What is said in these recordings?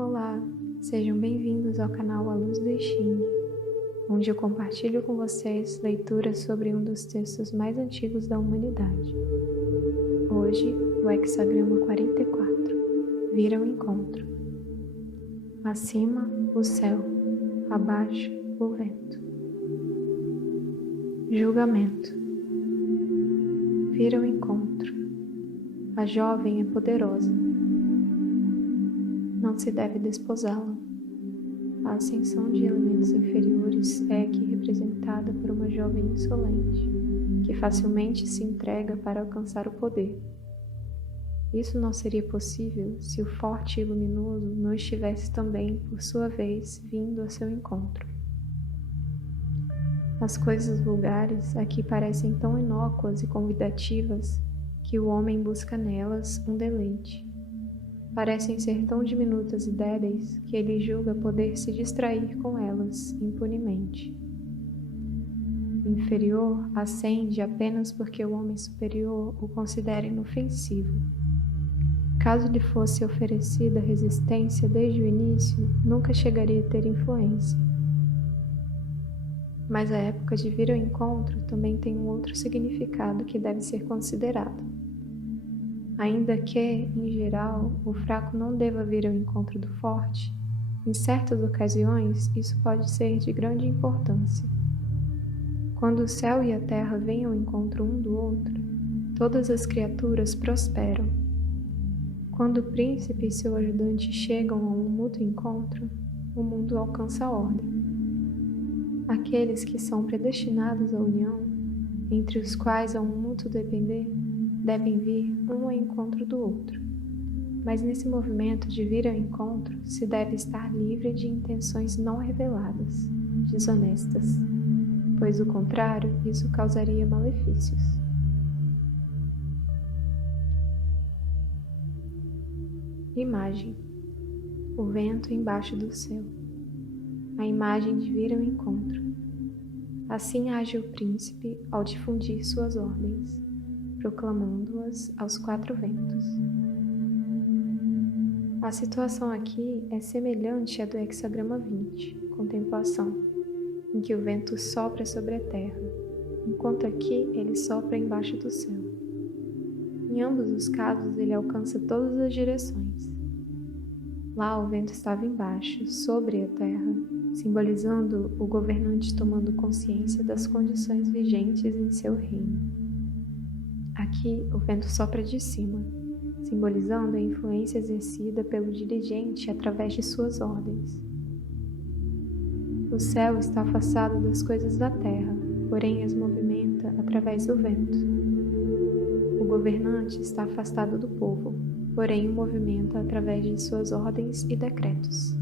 Olá, sejam bem-vindos ao canal A Luz do I Ching, onde eu compartilho com vocês leituras sobre um dos textos mais antigos da humanidade. Hoje, o hexagrama 44, vira ao encontro. Acima, o céu, abaixo, o vento. Julgamento. Vira ao encontro. A jovem é poderosa. Não se deve desposá-la. A ascensão de elementos inferiores é aqui representada por uma jovem insolente, que facilmente se entrega para alcançar o poder. Isso não seria possível se o forte e luminoso não estivesse também, por sua vez, vindo a seu encontro. As coisas vulgares aqui parecem tão inócuas e convidativas que o homem busca nelas um deleite. Parecem ser tão diminutas e débeis que ele julga poder se distrair com elas impunemente. O inferior ascende apenas porque o homem superior o considera inofensivo. Caso lhe fosse oferecida resistência desde o início, nunca chegaria a ter influência. Mas a época de vir ao encontro também tem um outro significado que deve ser considerado. Ainda que, em geral, o fraco não deva vir ao encontro do forte, em certas ocasiões isso pode ser de grande importância. Quando o céu e a terra vêm ao encontro um do outro, todas as criaturas prosperam. Quando o príncipe e seu ajudante chegam a um mútuo encontro, o mundo alcança a ordem. Aqueles que são predestinados à união, entre os quais há um mútuo depender, devem vir um ao encontro do outro. Mas nesse movimento de vir ao encontro, se deve estar livre de intenções não reveladas, desonestas, pois do contrário, isso causaria malefícios. Imagem. O vento embaixo do céu. A imagem de vir ao encontro. Assim age o príncipe ao difundir suas ordens, proclamando-as aos quatro ventos. A situação aqui é semelhante à do hexagrama 20, contemplação, em que o vento sopra sobre a terra, enquanto aqui ele sopra embaixo do céu. Em ambos os casos ele alcança todas as direções. Lá o vento estava embaixo, sobre a terra, simbolizando o governante tomando consciência das condições vigentes em seu reino. Aqui o vento sopra de cima, simbolizando a influência exercida pelo dirigente através de suas ordens. O céu está afastado das coisas da terra, porém as movimenta através do vento. O governante está afastado do povo, porém o movimenta através de suas ordens e decretos.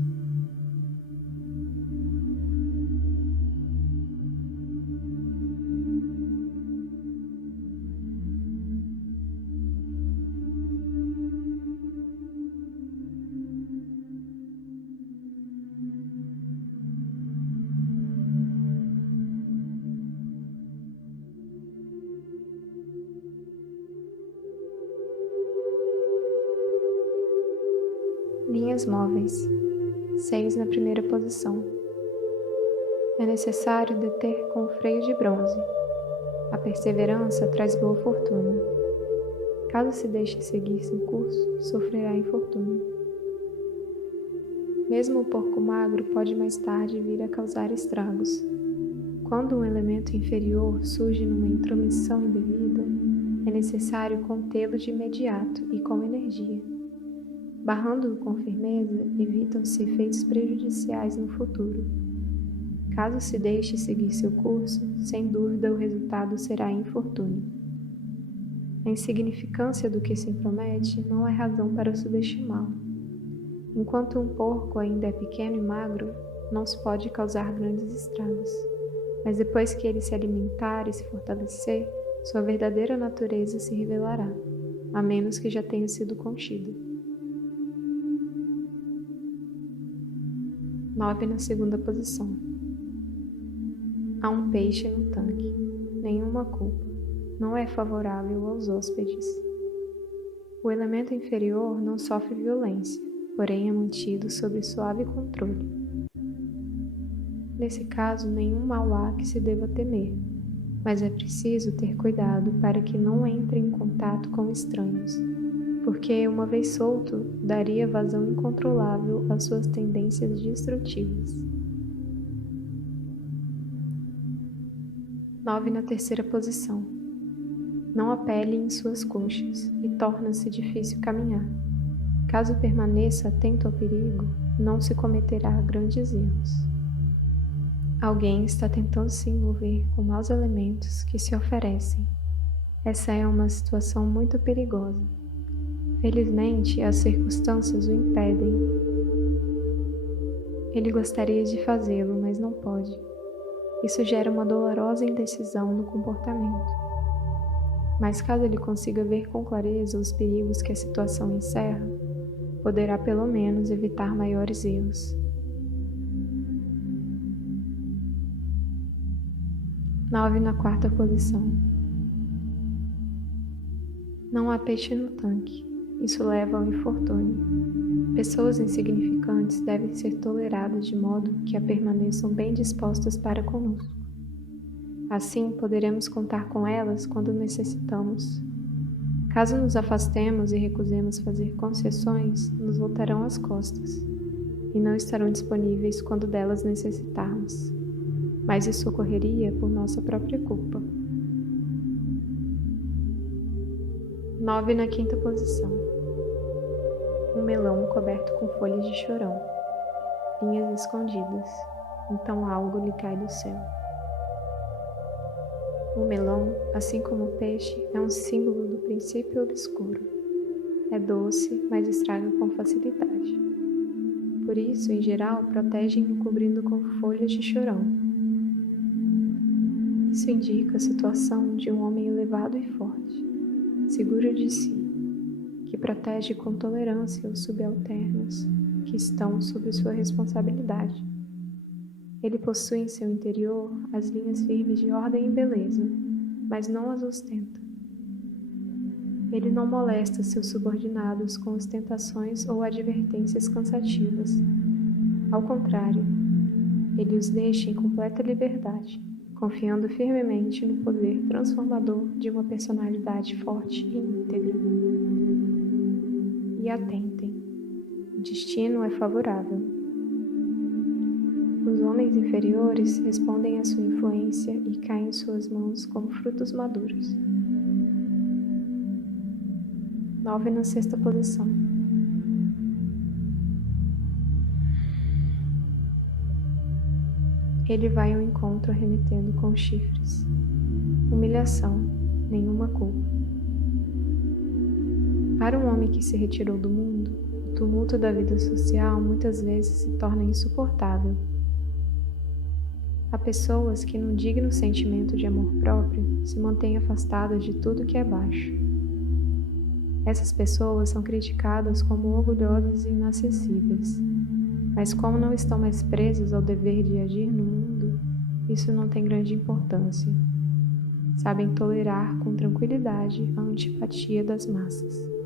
Linhas móveis. 6 na primeira posição. É necessário deter com o freio de bronze. A perseverança traz boa fortuna. Caso se deixe seguir seu curso, sofrerá infortúnio. Mesmo o porco magro pode mais tarde vir a causar estragos. Quando um elemento inferior surge numa intromissão indevida, é necessário contê-lo de imediato e com energia. Barrando-o com firmeza, evitam-se efeitos prejudiciais no futuro. Caso se deixe seguir seu curso, sem dúvida o resultado será infortúnio. A insignificância do que se promete não é razão para subestimá-lo. Enquanto um porco ainda é pequeno e magro, não se pode causar grandes estragos, mas depois que ele se alimentar e se fortalecer, sua verdadeira natureza se revelará, a menos que já tenha sido contida. 9 na segunda posição. Há um peixe no tanque. Nenhuma culpa. Não é favorável aos hóspedes. O elemento inferior não sofre violência, porém é mantido sob suave controle. Nesse caso, nenhum mal há que se deva temer, mas é preciso ter cuidado para que não entre em contato com estranhos, porque, uma vez solto, daria vazão incontrolável às suas tendências destrutivas. 9 na terceira posição. Não apele em suas coxas e torna-se difícil caminhar. Caso permaneça atento ao perigo, não se cometerá grandes erros. Alguém está tentando se envolver com maus elementos que se oferecem. Essa é uma situação muito perigosa. Felizmente, as circunstâncias o impedem. Ele gostaria de fazê-lo, mas não pode. Isso gera uma dolorosa indecisão no comportamento. Mas caso ele consiga ver com clareza os perigos que a situação encerra, poderá pelo menos evitar maiores erros. 9 na quarta posição. Não há peixe no tanque. Isso leva ao infortúnio. Pessoas insignificantes devem ser toleradas de modo que permaneçam bem dispostas para conosco. Assim, poderemos contar com elas quando necessitamos. Caso nos afastemos e recusemos fazer concessões, nos voltarão as costas, e não estarão disponíveis quando delas necessitarmos. Mas isso ocorreria por nossa própria culpa. 9 na quinta posição. Um melão coberto com folhas de chorão, linhas escondidas, então algo lhe cai do céu. O melão, assim como o peixe, é um símbolo do princípio obscuro. É doce, mas estraga com facilidade. Por isso, em geral, protegem-no cobrindo com folhas de chorão. Isso indica a situação de um homem elevado e forte, seguro de si, que protege com tolerância os subalternos que estão sob sua responsabilidade. Ele possui em seu interior as linhas firmes de ordem e beleza, mas não as ostenta. Ele não molesta seus subordinados com ostentações ou advertências cansativas. Ao contrário, ele os deixa em completa liberdade, confiando firmemente no poder transformador de uma personalidade forte e íntegra. E atentem, o destino é favorável. Os homens inferiores respondem à sua influência e caem em suas mãos como frutos maduros. 9 na sexta posição. Ele vai ao encontro arremetendo com chifres. Humilhação, nenhuma culpa. Para um homem que se retirou do mundo, o tumulto da vida social muitas vezes se torna insuportável. Há pessoas que, num digno sentimento de amor próprio, se mantêm afastadas de tudo que é baixo. Essas pessoas são criticadas como orgulhosas e inacessíveis, mas como não estão mais presas ao dever de agir no mundo, isso não tem grande importância. Sabem tolerar com tranquilidade a antipatia das massas.